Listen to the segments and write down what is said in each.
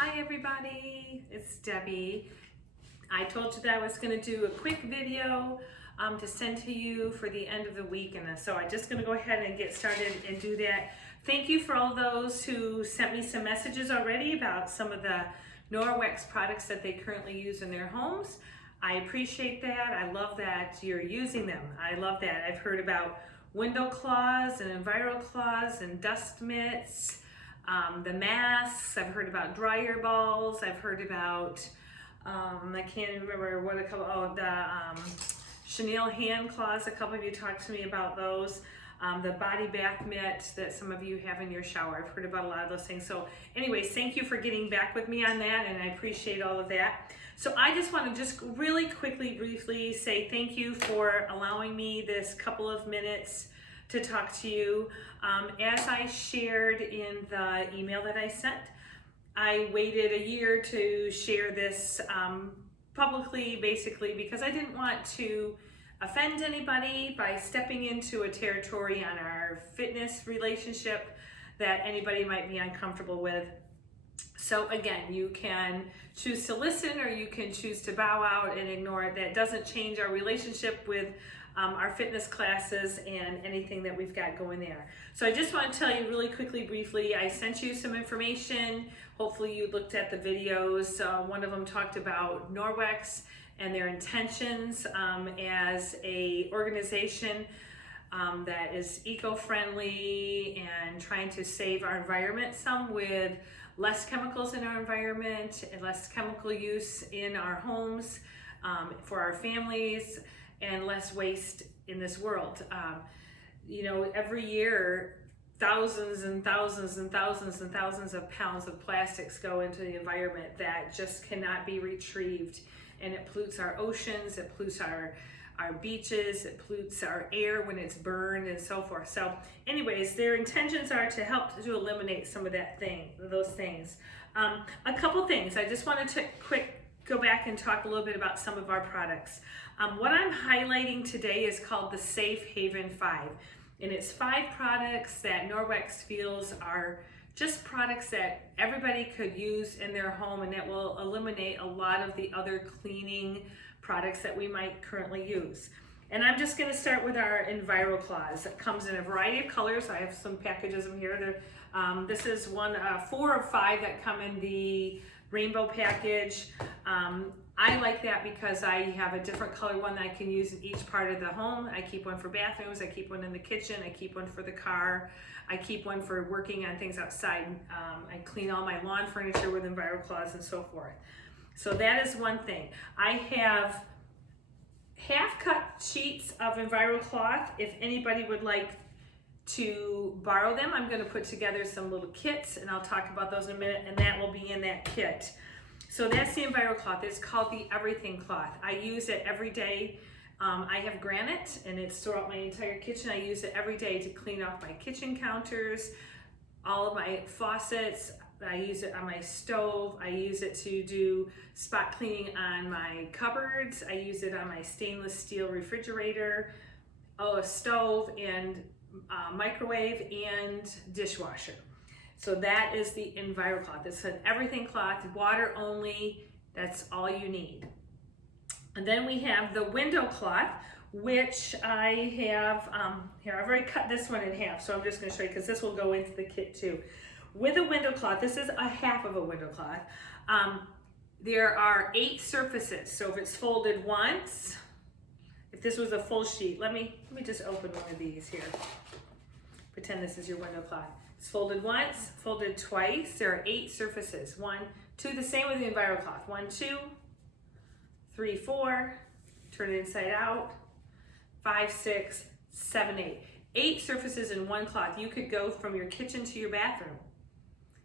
Hi everybody, it's Debbie. I told you that I was going to do a quick video to send to you for the end of the week, and so I'm just going to go ahead and get started and do that. Thank you for all those who sent me some messages already about some of the Norwex products that they currently use in their homes. I appreciate that. I love that you're using them. I love that. I've heard about window cloths and enviro cloths and dust mitts. The masks, I've heard about dryer balls, I've heard about, I can't even remember what a couple, the chenille hand cloths, a couple of you talked to me about those. The body bath mitt that some of you have in your shower, I've heard about a lot of those things. So anyways, thank you for getting back with me on that, and I appreciate all of that. So I just want to just really quickly, briefly say thank you for allowing me this couple of minutes to talk to you. As I shared in the email that I sent, I waited a year to share this publicly, basically because I didn't want to offend anybody by stepping into a territory on our fitness relationship that anybody might be uncomfortable with. So again, you can choose to listen or you can choose to bow out and ignore it. That doesn't change our relationship with our fitness classes and anything that we've got going there. So I just want to tell you really quickly, briefly, I sent you some information. Hopefully you looked at the videos. One of them talked about Norwex and their intentions as a organization that is eco-friendly and trying to save our environment some with less chemicals in our environment and less chemical use in our homes for our families, and less waste in this world. You know, every year, thousands and thousands and thousands and thousands of pounds of plastics go into the environment that just cannot be retrieved. And it pollutes our oceans, it pollutes our beaches, it pollutes our air when it's burned and so forth. So anyways, their intentions are to help to eliminate some of those things. A couple things, I just wanted to go back and talk a little bit about some of our products. What I'm highlighting today is called the Safe Haven 5. And it's 5 products that Norwex feels are just products that everybody could use in their home and that will eliminate a lot of the other cleaning products that we might currently use. And I'm just going to start with our Enviro Cloths. It comes in a variety of colors. I have some packages of them here. This is 4 of 5 that come in the rainbow package. I like that because I have a different color one that I can use in each part of the home. I keep one for bathrooms, I keep one in the kitchen, I keep one for the car, I keep one for working on things outside. I clean all my lawn furniture with Enviro Cloths and so forth. So that is one thing. I have half-cut sheets of Enviro Cloth. If anybody would like to borrow them, I'm going to put together some little kits, and I'll talk about those in a minute, and that will be in that kit. So that's the Enviro Cloth. It's called the Everything Cloth. I use it every day. I have granite, and it's throughout my entire kitchen. I use it every day to clean off my kitchen counters, all of my faucets. I use it on my stove. I use it to do spot cleaning on my cupboards. I use it on my stainless steel refrigerator, stove, and microwave and dishwasher. So that is the Enviro Cloth. It's an everything cloth, water only, that's all you need. And then we have the window cloth, which I have, here I've already cut this one in half, so I'm just gonna show you because this will go into the kit too. With a window cloth, this is a half of a window cloth. There are 8 surfaces, so if it's folded once, if this was a full sheet, let me just open one of these here. Pretend this is your window cloth. It's folded once, folded twice. There are 8 surfaces. 1, 2, the same with the Enviro Cloth. 1, 2, 3, 4, turn it inside out, 5, 6, 7, 8. 8 surfaces in one cloth. You could go from your kitchen to your bathroom.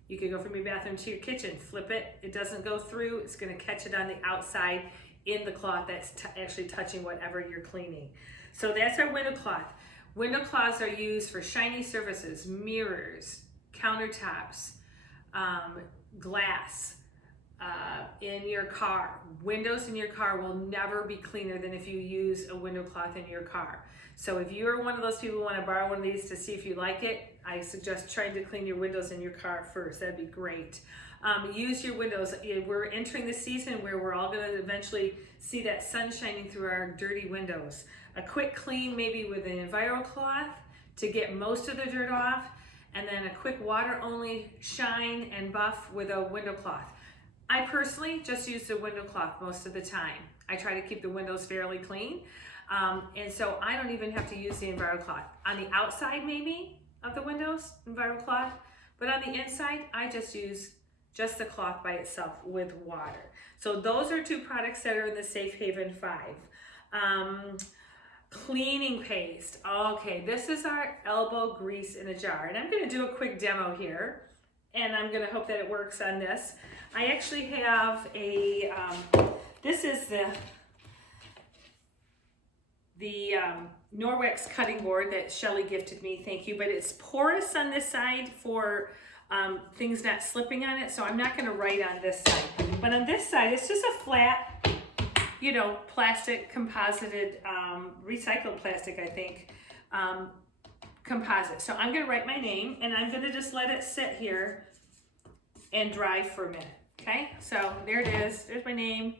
You could go from your bathroom to your kitchen, flip it. It doesn't go through. It's gonna catch it on the outside in the cloth that's actually touching whatever you're cleaning. So that's our window cloth. Window cloths are used for shiny surfaces, mirrors, countertops, glass, in your car. Windows in your car will never be cleaner than if you use a window cloth in your car. So if you're one of those people who want to borrow one of these to see if you like it, I suggest trying to clean your windows in your car first. That'd be great. Use your windows. We're entering the season where we're all going to eventually see that sun shining through our dirty windows. A quick clean maybe with an Enviro cloth to get most of the dirt off, and then a quick water only shine and buff with a window cloth. I personally just use the window cloth most of the time. I try to keep the windows fairly clean, and so I don't even have to use the Enviro cloth. On the outside maybe of the windows, Enviro cloth, but on the inside I just use just the cloth by itself with water. So those are two products that are in the Safe Haven 5. Cleaning paste. Okay, this is our elbow grease in a jar, and I'm going to do a quick demo here, and I'm going to hope that it works on this. I actually have a, this is the Norwex cutting board that Shelly gifted me, thank you, but it's porous on this side for things not slipping on it, so I'm not going to write on this side. But on this side, it's just a flat, you know, plastic, composited, recycled plastic, I think, composite. So I'm going to write my name, and I'm going to just let it sit here and dry for a minute. Okay, so there it is. There's my name,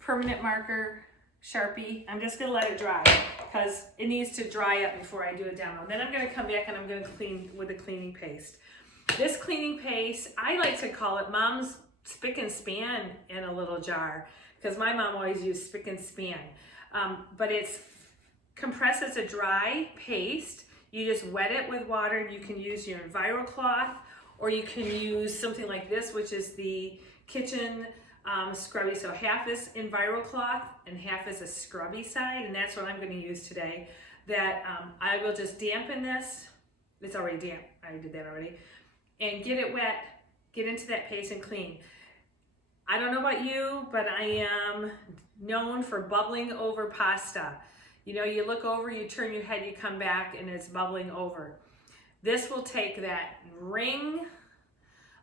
permanent marker, Sharpie. I'm just going to let it dry because it needs to dry up before I do a demo. Then I'm going to come back and I'm going to clean with a cleaning paste. This cleaning paste, I like to call it Mom's Spick and Span in a little jar, because my mom always used Spick and Span. But it's compressed as a dry paste. You just wet it with water, and you can use your Enviro cloth, or you can use something like this, which is the kitchen scrubby. So half is Enviro cloth and half is a scrubby side, and that's what I'm going to use today. That I will just dampen this. It's already damp. I did that already. And get it wet, get into that paste and clean. I don't know about you, but I am known for bubbling over pasta. You know, you look over, you turn your head, you come back, and it's bubbling over. This will take that ring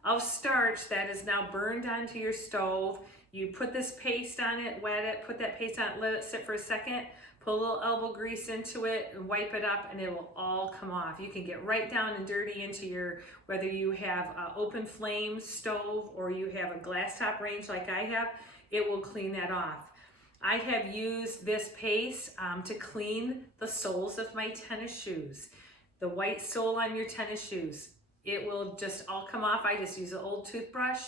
of starch that is now burned onto your stove. You put this paste on it, wet it, put that paste on it, let it sit for a second, put a little elbow grease into it and wipe it up, and it will all come off. You can get right down and dirty into your, whether you have an open flame stove or you have a glass top range like I have, it will clean that off. I have used this paste to clean the soles of my tennis shoes. The white sole on your tennis shoes, it will just all come off. I just use an old toothbrush,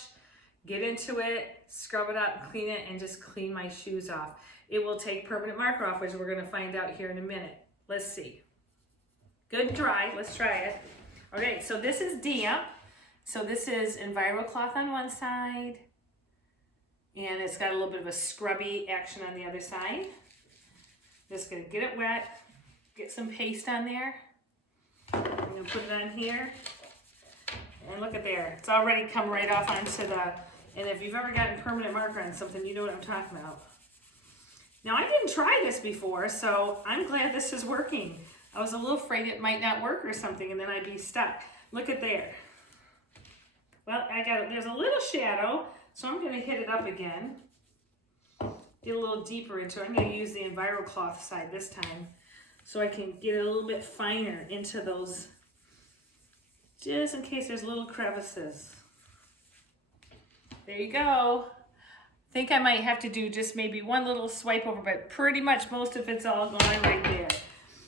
get into it, scrub it up, clean it, and just clean my shoes off. It will take permanent marker off, which we're going to find out here in a minute. Let's see. Good and dry. Let's try it. Okay, so this is damp. So this is Enviro cloth on one side, and it's got a little bit of a scrubby action on the other side. Just going to get it wet, get some paste on there. I'm going to put it on here, and look at there. It's already come right off onto the, and if you've ever gotten permanent marker on something, you know what I'm talking about. Now, I didn't try this before, so I'm glad this is working. I was a little afraid it might not work or something, and then I'd be stuck. Look at there. Well, there's a little shadow, so I'm going to hit it up again. Get a little deeper into it. I'm going to use the Enviro cloth side this time, so I can get it a little bit finer into those, just in case there's little crevices. There you go. I think I might have to do just maybe one little swipe over, but pretty much most of it's all gone right there.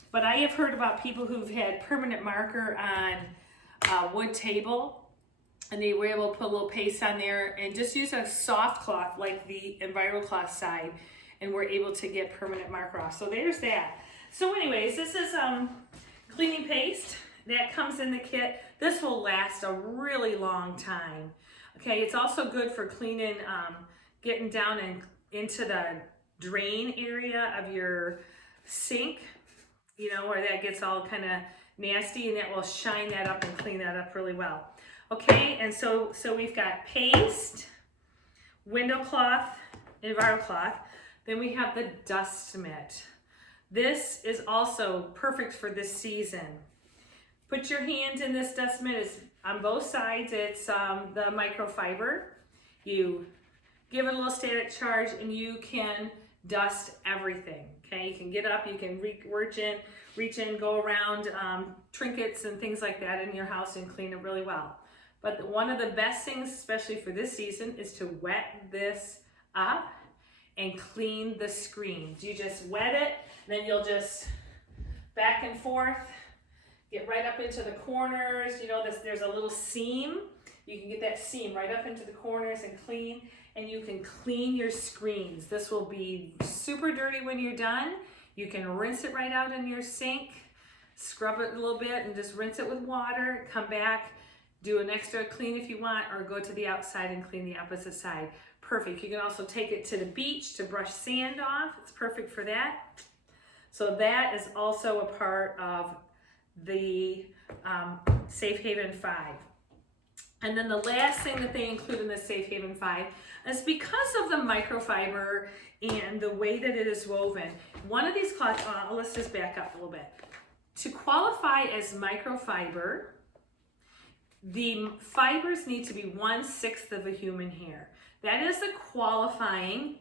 But I have heard about people who've had permanent marker on a wood table, and they were able to put a little paste on there and just use a soft cloth like the Enviro cloth side, and we're able to get permanent marker off. So there's that. So anyways, this is cleaning paste that comes in the kit. This will last a really long time. Okay, it's also good for cleaning, getting down and into the drain area of your sink, you know, where that gets all kind of nasty, and that will shine that up and clean that up really well. Okay, and so we've got paste, window cloth, Enviro cloth. Then we have the dust mitt. This is also perfect for this season. Put your hand in this dust mitt. It's on both sides. It's the microfiber. You give it a little static charge, and you can dust everything. Okay, you can get up, you can reach in, go around trinkets and things like that in your house and clean it really well. But one of the best things, especially for this season, is to wet this up and clean the screens. You just wet it, then you'll just back and forth, get right up into the corners. You know, there's a little seam. You can get that seam right up into the corners and clean, and you can clean your screens. This will be super dirty when you're done. You can rinse it right out in your sink, scrub it a little bit and just rinse it with water, come back, do an extra clean if you want, or go to the outside and clean the opposite side. Perfect. You can also take it to the beach to brush sand off. It's perfect for that. So that is also a part of the Safe Haven 5. And then the last thing that they include in the Safe Haven 5 is because of the microfiber and the way that it is woven. One of these cloths, let's just back up a little bit. To qualify as microfiber, the fibers need to be 1/6 of a human hair. That is the qualifying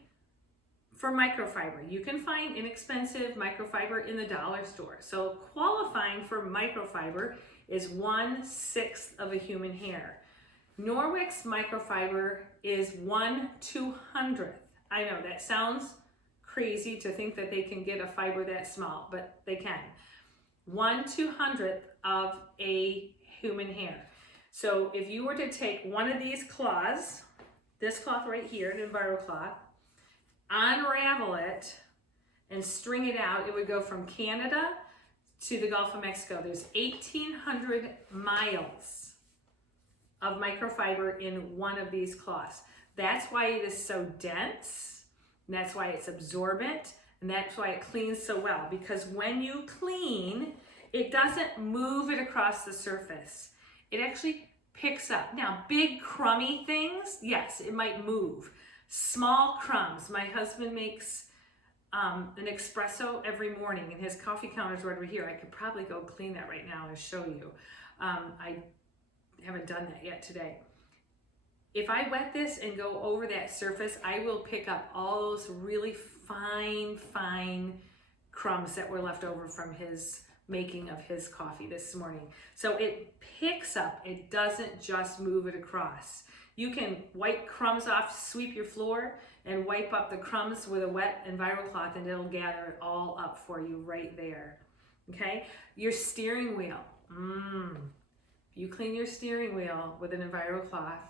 for microfiber. You can find inexpensive microfiber in the dollar store. So qualifying for microfiber is 1/6 of a human hair. Norwex microfiber is 1/200th. I know that sounds crazy to think that they can get a fiber that small, but they can. 1/200th of a human hair. So if you were to take one of these cloths, this cloth right here, an Enviro cloth, unravel it and string it out, it would go from Canada to the Gulf of Mexico. There's 1,800 miles of microfiber in one of these cloths. That's why it is so dense, and that's why it's absorbent, and that's why it cleans so well, because when you clean, it doesn't move it across the surface. It actually picks up. Now, big crummy things, yes, it might move. Small crumbs. My husband makes an espresso every morning, and his coffee counter's right over here. I could probably go clean that right now and show you. I haven't done that yet today. If I wet this and go over that surface, I will pick up all those really fine crumbs that were left over from his making of his coffee this morning. So it picks up, it doesn't just move it across. You can wipe crumbs off, sweep your floor, and wipe up the crumbs with a wet Enviro cloth, and it'll gather it all up for you right there. Okay? Your steering wheel. You clean your steering wheel with an Enviro cloth,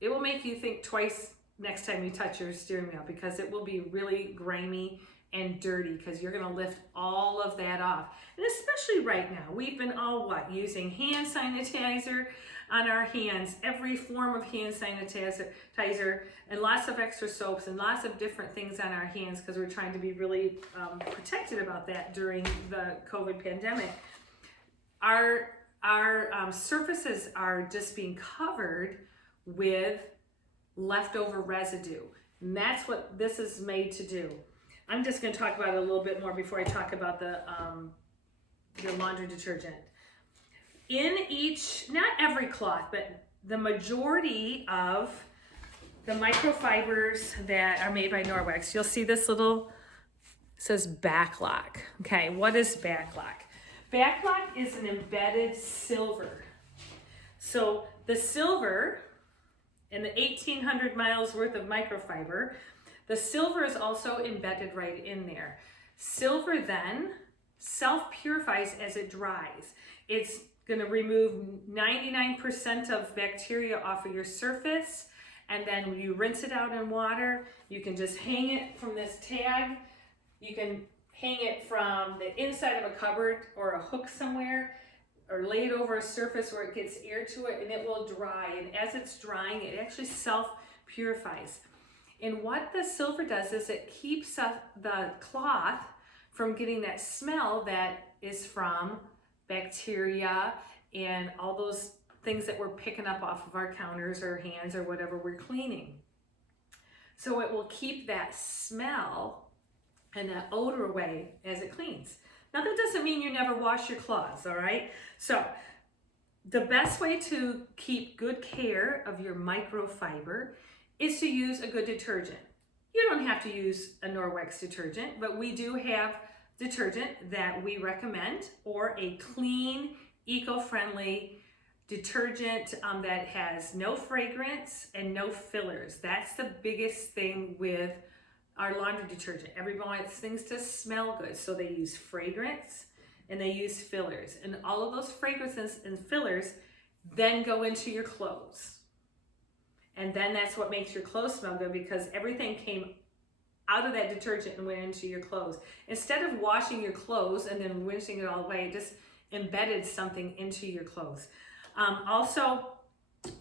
it will make you think twice next time you touch your steering wheel, because it will be really grimy and dirty, because you're going to lift all of that off. And especially right now, we've been all using hand sanitizer on our hands, every form of hand sanitizer, and lots of extra soaps and lots of different things on our hands, because we're trying to be really protected about that during the COVID pandemic. Our surfaces are just being covered with leftover residue, and that's what this is made to do. I'm just going to talk about it a little bit more before I talk about the laundry detergent. In each, not every cloth, but the majority of the microfibers that are made by Norwex, you'll see this little, it says backlock. Okay, what is backlock? Backlock is an embedded silver. So the silver in the 1,800 miles worth of microfiber, the silver is also embedded right in there. Silver then self-purifies as it dries. It's going to remove 99% of bacteria off of your surface, and then when you rinse it out in water, you can just hang it from this tag. You can hang it from the inside of a cupboard or a hook somewhere, or lay it over a surface where it gets air to it, and it will dry. And as it's drying, it actually self-purifies. And what the silver does is it keeps the cloth from getting that smell that is from bacteria and all those things that we're picking up off of our counters or hands or whatever we're cleaning. So it will keep that smell and that odor away as it cleans. Now that doesn't mean you never wash your cloths, all right? So the best way to keep good care of your microfiber is to use a good detergent. You don't have to use a Norwex detergent, but we do have detergent that we recommend, or a clean, eco-friendly detergent that has no fragrance and no fillers. That's the biggest thing with our laundry detergent. Everyone wants things to smell good, so they use fragrance and they use fillers. And all of those fragrances and fillers then go into your clothes. And then that's what makes your clothes smell good, because everything came out of that detergent and went into your clothes. Instead of washing your clothes and then rinsing it all away, it just embedded something into your clothes. Also,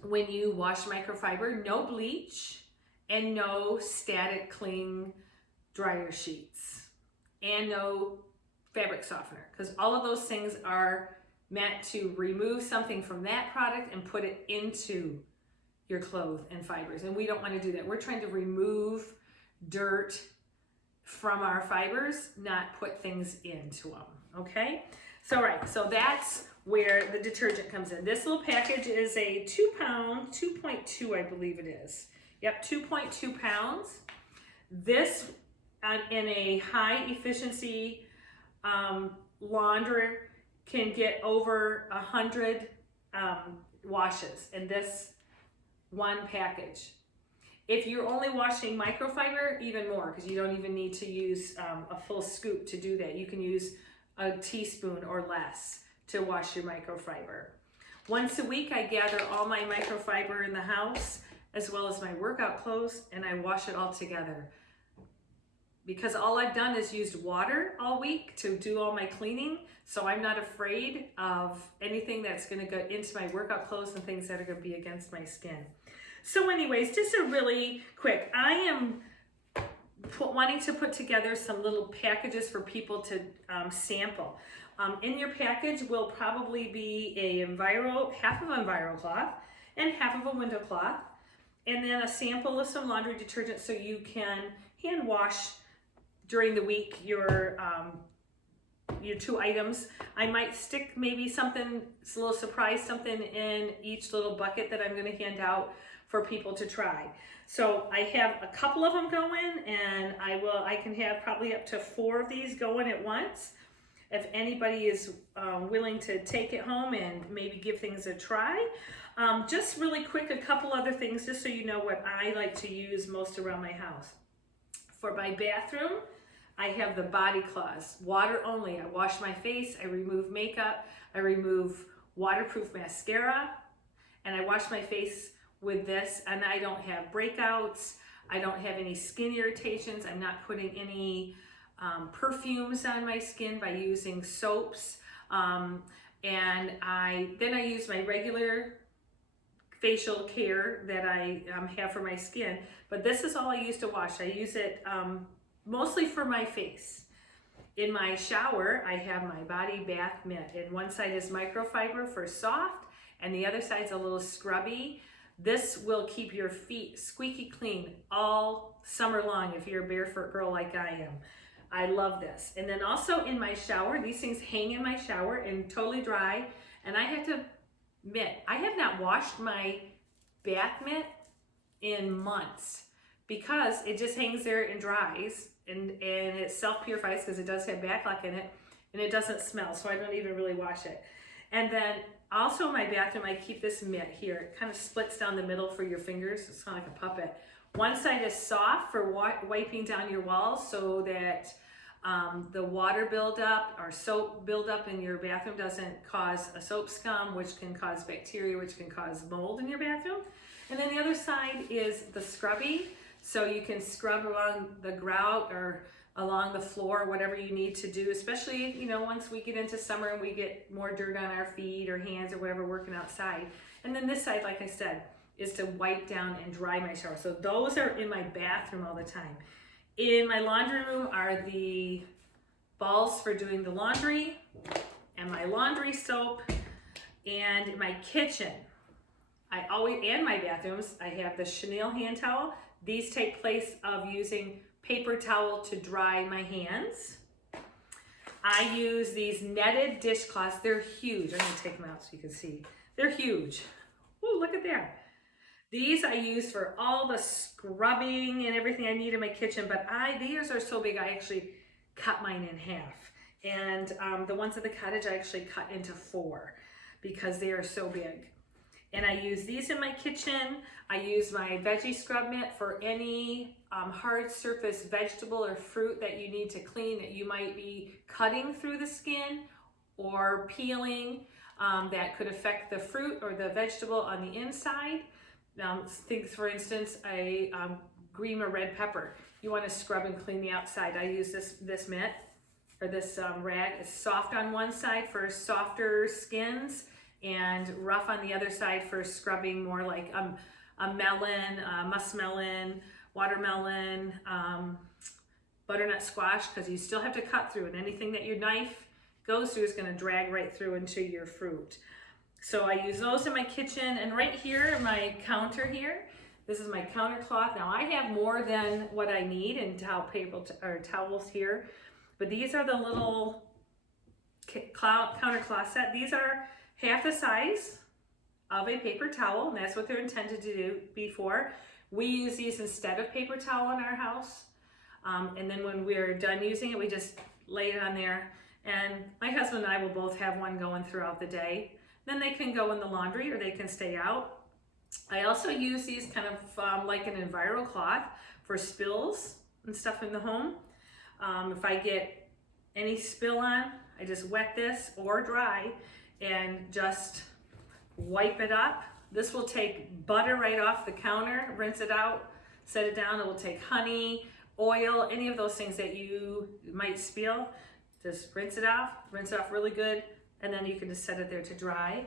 when you wash microfiber, no bleach and no static cling dryer sheets and no fabric softener, because all of those things are meant to remove something from that product and put it into your clothes and fibers, and we don't want to do that. We're trying to remove dirt from our fibers, not put things into them, okay? So right, so that's where the detergent comes in. This little package is a 2 pound, 2.2 I believe it is. Yep, 2.2 pounds. This in a high efficiency laundry can get over 100 washes in this one package. If you're only washing microfiber, even more, because you don't even need to use a full scoop to do that. You can use a teaspoon or less to wash your microfiber. Once a week, I gather all my microfiber in the house, as well as my workout clothes, and I wash it all together. Because all I've done is used water all week to do all my cleaning, so I'm not afraid of anything that's gonna go into my workout clothes and things that are gonna be against my skin. So anyways, just a really quick, I am wanting to put together some little packages for people to sample. In your package will probably be half of a Enviro cloth and half of a window cloth, and then a sample of some laundry detergent so you can hand wash during the week your 2 items. I might stick maybe something, it's a little surprise, something in each little bucket that I'm going to hand out for people to try. So I have a couple of them going, and I can have probably up to 4 of these going at once. If anybody is willing to take it home and maybe give things a try. Just really quick, a couple other things just so you know what I like to use most around my house. For my bathroom, I have the body cloths, water only. I wash my face, I remove makeup, I remove waterproof mascara, and I wash my face with this, and I don't have breakouts, I don't have any skin irritations, I'm not putting any perfumes on my skin by using soaps, and then I use my regular facial care that I have for my skin, but this is all I use to wash. I use it mostly for my face. In my shower, I have my body bath mitt, and one side is microfiber for soft, and the other side's a little scrubby. This will keep your feet squeaky clean all summer long if you're a barefoot girl like I am. I love this. And then also in my shower, these things hang in my shower and totally dry, and I have to admit, I have not washed my bath mitt in months because it just hangs there and dries, and it self-purifies because it does have backlock in it, and it doesn't smell, so I don't even really wash it. And then also in my bathroom, I keep this mitt here. It kind of splits down the middle for your fingers. It's kind of like a puppet. One side is soft for wiping down your walls so that the water buildup or soap buildup in your bathroom doesn't cause a soap scum, which can cause bacteria, which can cause mold in your bathroom. And then the other side is the scrubby, so you can scrub along the grout or along the floor, whatever you need to do, especially, you know, once we get into summer and we get more dirt on our feet or hands or whatever working outside. And then this side, like I said, is to wipe down and dry my shower. So those are in my bathroom all the time. In my laundry room are the balls for doing the laundry and my laundry soap. And in my kitchen, and my bathrooms, I have the chenille hand towel. These take place of using paper towel to dry my hands. I use these netted dishcloths. They're huge. I'm gonna take them out so you can see. They're huge. Ooh, look at that. These I use for all the scrubbing and everything I need in my kitchen, but these are so big I actually cut mine in half. And the ones at the cottage I actually cut into 4 because they are so big. And I use these in my kitchen. I use my veggie scrub mitt for any hard surface vegetable or fruit that you need to clean that you might be cutting through the skin or peeling that could affect the fruit or the vegetable on the inside. Think, for instance, a green or red pepper. You want to scrub and clean the outside. I use this mitt or this rag. It's soft on one side for softer skins and rough on the other side for scrubbing more like a melon, muskmelon, watermelon, butternut squash, because you still have to cut through, and anything that your knife goes through is going to drag right through into your fruit. So I use those in my kitchen, and right here, my counter here, this is my counter cloth. Now I have more than what I need in towels here, but these are the little counter cloth set. These are half the size of a paper towel, and that's what they're intended to be for. We use these instead of paper towel in our house, and then when we're done using it, we just lay it on there, and my husband and I will both have one going throughout the day. Then they can go in the laundry or they can stay out. I also use these kind of like an enviro cloth for spills and stuff in the home. If I get any spill on, I just wet this or dry and just wipe it up. This will take butter right off the counter, rinse it out, set it down. It will take honey, oil, any of those things that you might spill. Just rinse it off really good, and then you can just set it there to dry.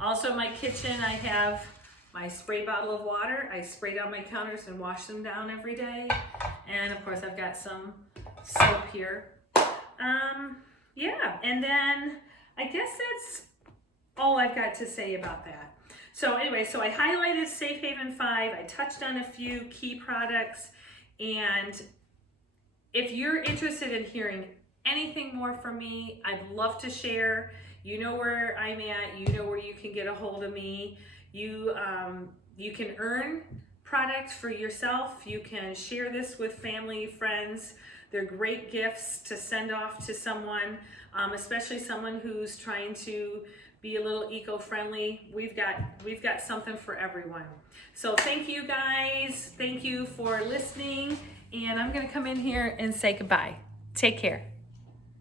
Also in my kitchen, I have my spray bottle of water. I spray down my counters and wash them down every day. And of course, I've got some soap here. Yeah, and then I guess that's all I've got to say about that. So anyway, so I highlighted Safe Haven 5. I touched on a few key products. And if you're interested in hearing anything more from me, I'd love to share. You know where I'm at. You know where you can get a hold of me. You can earn products for yourself. You can share this with family, friends. They're great gifts to send off to someone, especially someone who's trying to be a little eco-friendly. We've got something for everyone. So thank you guys. Thank you for listening. And I'm gonna come in here and say goodbye. Take care.